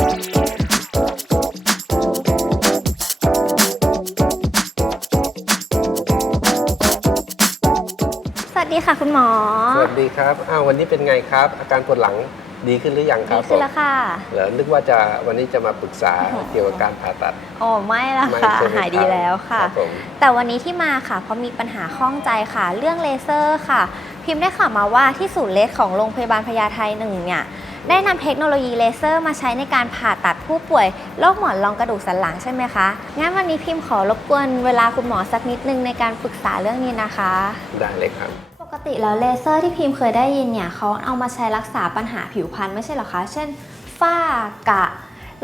สวัสดีค่ะคุณหมอสวัสดีครับวันนี้เป็นไงครับอาการปวดหลังดีขึ้นหรือยังครับดีขึ้นแล้วค่ะเหรอนึกว่าวันนี้จะมาปรึกษาเกี่ยวกับการผ่าตัดอ๋อไม่ละค่ะหายดีแล้วค่ะแต่วันนี้ที่มาค่ะเพราะมีปัญหาข้องใจค่ะเรื่องเลเซอร์ค่ะพิมพ์ได้ข่าวมาว่าที่ศูนย์เลสของโรงพยาบาลพญาไท1เนี่ยได้นำเทคโนโลยีเลเซอร์มาใช้ในการผ่าตัดผู้ป่วยโรคหมอนรองกระดูกสันหลังใช่ไหมคะงั้นวันนี้พิมพ์ขอรบกวนเวลาคุณหมอสักนิดนึงในการปรึกษาเรื่องนี้นะคะได้เลยครับปกติแล้วเลเซอร์ที่พิมพ์เคยได้ยินเนี่ยเขาเอามาใช้รักษาปัญหาผิวพรรณไม่ใช่เหรอคะเช่นฝ้ากระ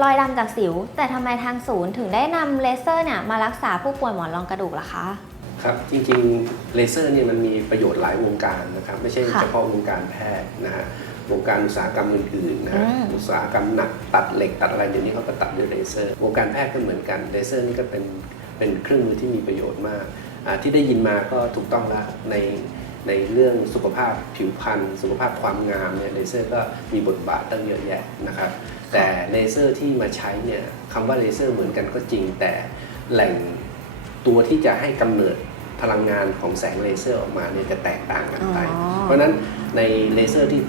รอยดำจากสิวแต่ทำไมทางศูนย์ถึงได้นำเลเซอร์เนี่ยมารักษาผู้ป่วยหมอนรองกระดูกล่ะคะครับจริงๆเลเซอร์เนี่ยมันมีประโยชน์หลายวงการนะครับไม่ใช่เฉพาะวงการแพทย์นะฮะวงการอุตสาหกรรมอื่นๆนะฮะอุตสาหกรรมหนักตัดเหล็กตัดอะไรเดี๋ยวนี้เขาก็ตัดด้วยเลเซอร์วงการแพทย์ก็เหมือนกันเลเซอร์นี่ก็เป็นเครื่องมือที่มีประโยชน์มากที่ได้ยินมาก็ถูกต้องแล้วในเรื่องสุขภาพผิวพรรณสุขภาพความงามเนี่ยเลเซอร์ก็มีบทบาทตั้งเยอะแยะนะครับแต่เลเซอร์ที่มาใช้เนี่ยคำว่าเลเซอร์เหมือนกันก็จริงแต่แหล่งตัวที่จะให้กำเนิดพลังงานของแสงเลเซอร์ออกมาเนี่ยจะแตกต่างกันไปเพราะฉะนั้นในเลเซอร์ที่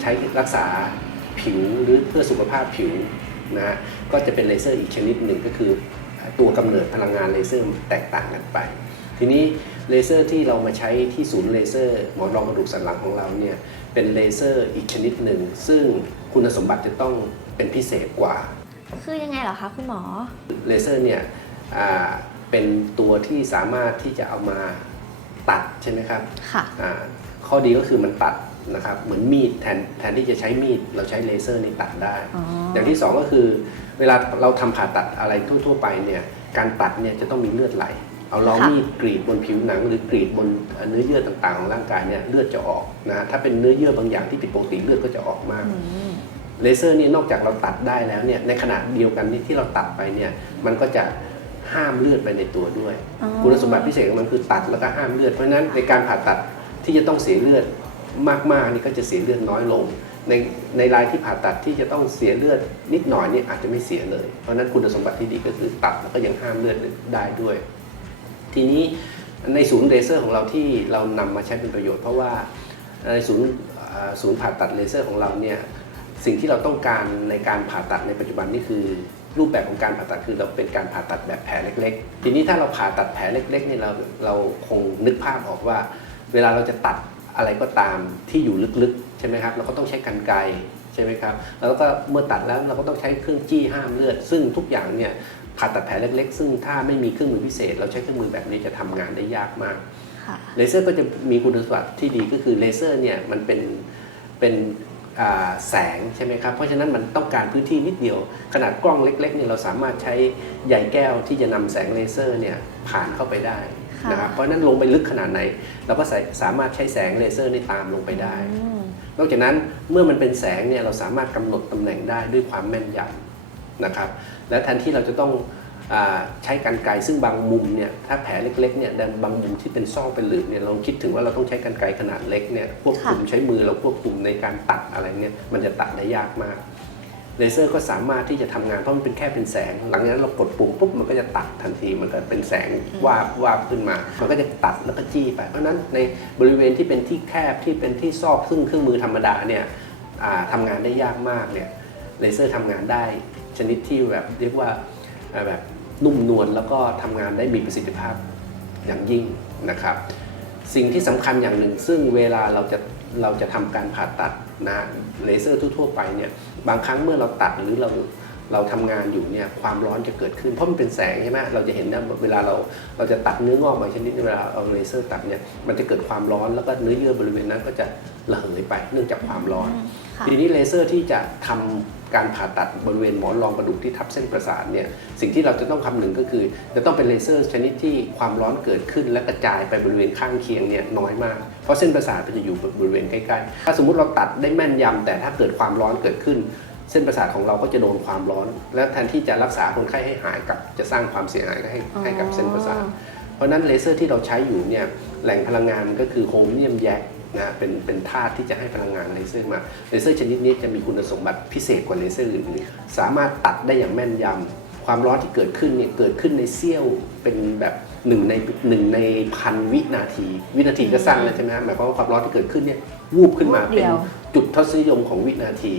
ใช้รักษาผิวหรือเพื่อสุขภาพผิวนะก็จะเป็นเลเซอร์อีกชนิดหนึ่งก็คือตัวกำเนิดพลังงานเลเซอร์แตกต่างกันไปทีนี้เลเซอร์ที่เรามาใช้ที่ศูนย์เลเซอร์หมอนรองกระดูกสันหลังของเราเนี่ยเป็นเลเซอร์อีกชนิดหนึ่งซึ่งคุณสมบัติจะต้องเป็นพิเศษกว่าคือยังไงเหรอคะคุณหมอเลเซอร์เนี่ยเป็นตัวที่สามารถที่จะเอามาตัดใช่ไหมครับค่ะข้อดีก็คือมันตัดนะครับเหมือนมีดแทนที่จะใช้มีดเราใช้เลเซอร์ในตัดได้อย่างที่สองก็คือเวลาเราทำผ่าตัดอะไรทั่วๆไปเนี่ยการตัดเนี่ยจะต้องมีเลือดไหลเอาลองมีดกรีดบนผิวหนังหรือกรีดบนเนื้อเยื่อต่างๆของร่างกายเนี่ยเลือดจะออกนะถ้าเป็นเนื้อเยื่อบางอย่างที่ผิดปกติเลือดก็จะออกมากเลเซอร์นี่นอกจากเราตัดได้แล้วเนี่ยในขณะเดียวกันที่เราตัดไปเนี่ยมันก็จะห้ามเลือดไปในตัวด้วยคุณสมบัติพิเศษของมันคือตัดแล้วก็ห้ามเลือดเพราะฉะนั้นในการผ่าตัดที่จะต้องเสียเลือดมากๆนี่ก็จะเสียเลือดน้อยลงในรายที่ผ่าตัดที่จะต้องเสียเลือดนิดหน่อยนี่อาจจะไม่เสียเลยเพราะฉะนั้นคุณสมบัติที่ดีก็คือตัดแล้วก็ยังห้ามเลือดได้ด้วยทีนี้ในศูนย์เลเซอร์ของเราที่เรานำมาใช้เป็นประโยชน์เพราะว่าในศูนย์ผ่าตัดเลเซอร์ของเราเนี่ยสิ่งที่เราต้องการในการผ่าตัดในปัจจุบันนี่คือรูปแบบของการผ่าตัดคือเราเป็นการผ่าตัดแบบแผลเล็กๆทีนี้ถ้าเราผ่าตัดแผลเล็กๆเนี่ยเราคงนึกภาพออกว่าเวลาเราจะตัดอะไรก็ตามที่อยู่ลึกๆใช่ไหมครับเราก็ต้องใช้กรรไกรใช่ไหมครับแล้วก็เมื่อตัดแล้วเราก็ต้องใช้เครื่องจี้ห้ามเลือดซึ่งทุกอย่างเนี่ยผ่าตัดแผลเล็กๆซึ่งถ้าไม่มีเครื่องมือพิเศษเราใช้เครื่องมือแบบนี้จะทำงานได้ยากมากเลเซอร์ก็จะมีคุณสมบัติที่ดีก็คือเลเซอร์เนี่ยมันเป็นแสงใช่ไหมครับเพราะฉะนั้นมันต้องการพื้นที่นิดเดียวขนาดกล้องเล็กๆเนี่ยเราสามารถใช้ใยแก้วที่จะนำแสงเลเซอร์เนี่ยผ่านเข้าไปได้นะครับเพราะฉะนั้นลงไปลึกขนาดไหนเราก็สามารถใช้แสงเลเซอร์นี่ตามลงไปได้นอกจากนั้นเมื่อมันเป็นแสงเนี่ยเราสามารถกำหนดตำแหน่งได้ด้วยความแม่นยำนะครับและแทนที่เราจะต้องใช้กรรไกรซึ่งบางมุมเนี่ยถ้าแผลเล็กๆเนี่ยบางมุมที่เป็นซ่อเป็นหลืบเนี่ยเราคิดถึงว่าเราต้องใช้กรรไกรขนาดเล็กเนี่ยควบคุมใช้มือเราควบคุมในการตัดอะไรเนี่ยมันจะตัดได้ยากมากเลเซอร์ก็สามารถที่จะทำงานเพราะมันเป็นแค่เป็นแสงหลังจากนั้นเรากดปุ่มปุ๊บมันก็จะตัดทันทีมันก็เป็นแสงวาบขึ้นมามันก็จะตัดแล้วก็จี้ไปเพราะนั้นในบริเวณที่เป็นที่แคบที่เป็นที่ซอกซึ่งเครื่องมือธรรมดาเนี่ยทำงานได้ยากมากเนี่ยเลเซอร์ทำงานได้ชนิดที่แบบเรียกว่าแบบนุ่มนวลแล้วก็ทำงานได้มีประสิทธิภาพอย่างยิ่งนะครับสิ่งที่สำคัญอย่างหนึ่งซึ่งเวลาเราจะทำการผ่าตัดนะเลเซอร์ทั่วๆไปเนี่ยบางครั้งเมื่อเราตัดหรือเราทำงานอยู่เนี่ยความร้อนจะเกิดขึ้นเพราะมันเป็นแสงใช่ไหมเราจะเห็นนะเวลาเราจะตัดเนื้องอกบางชนิดเวลาเอาเลเซอร์ตัดเนี่ยมันจะเกิดความร้อนแล้วก็เนื้อเยื่อบริเวณนั้นก็จะระเหยไปเนื่องจากความร้อนทีนี้เลเซอร์ที่จะทำการผ่าตัดบริเวณหมอนรองกระดูกที่ทับเส้นประสาทเนี่ยสิ่งที่เราจะต้องคำนึงก็คือจะต้องเป็นเลเซอร์ชนิดที่ความร้อนเกิดขึ้นและกระจายไปบริเวณข้างเคียงเนี่ยน้อยมากเพราะเส้นประสาทมันจะอยู่บริเวณใกล้ๆถ้าสมมุติเราตัดได้แม่นยำแต่ถ้าเกิดความร้อนเกิดขึ้นเส้นประสาทของเราก็จะโดนความร้อนและแทนที่จะรักษาคนไข้ให้หายกับจะสร้างความเสียหายให้กับเส้นประสาทเพราะนั้นเลเซอร์ที่เราใช้อยู่เนี่ยแหล่งพลังงานก็คือโครเมียมแยก นะเป็นธาตุที่จะให้พลังงานเลเซอร์มาเลเซอร์ชนิดนี้จะมีคุณสมบัติพิเศษกว่าเลเซอร์อื่นๆสามารถตัดได้อย่างแม่นยำความร้อนที่เกิดขึ้นเนี่ยเกิดขึ้นในเสี้ยวเป็นแบบ1 ใน 1,000 วินาทีก็สั้นแล้วใช่ไหมฮะหมายความว่าความร้อนที่เกิดขึ้นเนี่ยวูบขึ้นมาเป็นจุดทศนิยมของวินาที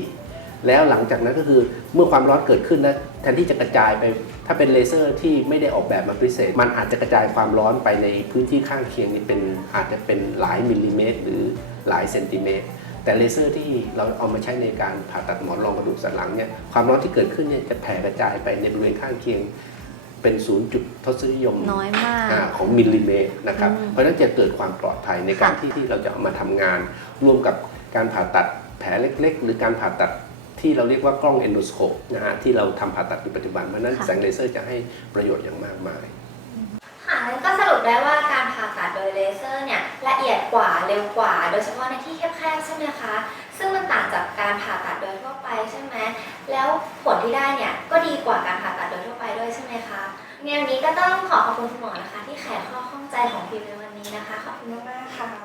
แล้วหลังจากนั้นก็คือเมื่อความร้อนเกิดขึ้นแล้วแทนที่จะกระจายไปถ้าเป็นเลเซอร์ที่ไม่ได้ออกแบบมาพิเศษมันอาจจะกระจายความร้อนไปในพื้นที่ข้างเคียงนี่อาจจะเป็นหลายมิลลิเมตรหรือหลายเซนติเมตรแต่เลเซอร์ที่เราเอามาใช้ในการผ่าตัดหมอนรองกระดูกสันหลังเนี่ยความร้อนที่เกิดขึ้นเนี่ยจะแผ่กระจายไปในบริเวณข้างเคียงเป็น0 จุดทศนิยมน้อยมากของมิลลิเมตรนะครับเพราะฉะนั้นจะเกิดความปลอดภัยในการที่เราจะเอามาทำงานร่วมกับการผ่าตัดแผลเล็กๆหรือการผ่าตัดที่เราเรียกว่ากล้องเอนโดสโคปนะฮะที่เราทำผ่าตัดในปัจจุบันเพราะนั้นแสงเลเซอร์จะให้ประโยชน์อย่างมากมายค่ะก็สรุปได้ว่าการผ่าตัดโดยเลเซอร์เนี่ยละเอียดกว่าเร็วกว่าโดยเฉพาะในที่แคบๆใช่ไหมคะซึ่งมันต่างจากการผ่าตัดโดยทั่วไปใช่ไหมแล้วผลที่ได้เนี่ยก็ดีกว่าการผ่าตัดโดยทั่วไปด้วยใช่ไหมคะในวันนี้ก็ต้องขอบคุณคุณหมอนะคะที่ไขข้อข้องใจของพิมในวันนี้นะคะขอบคุณมากๆค่ะ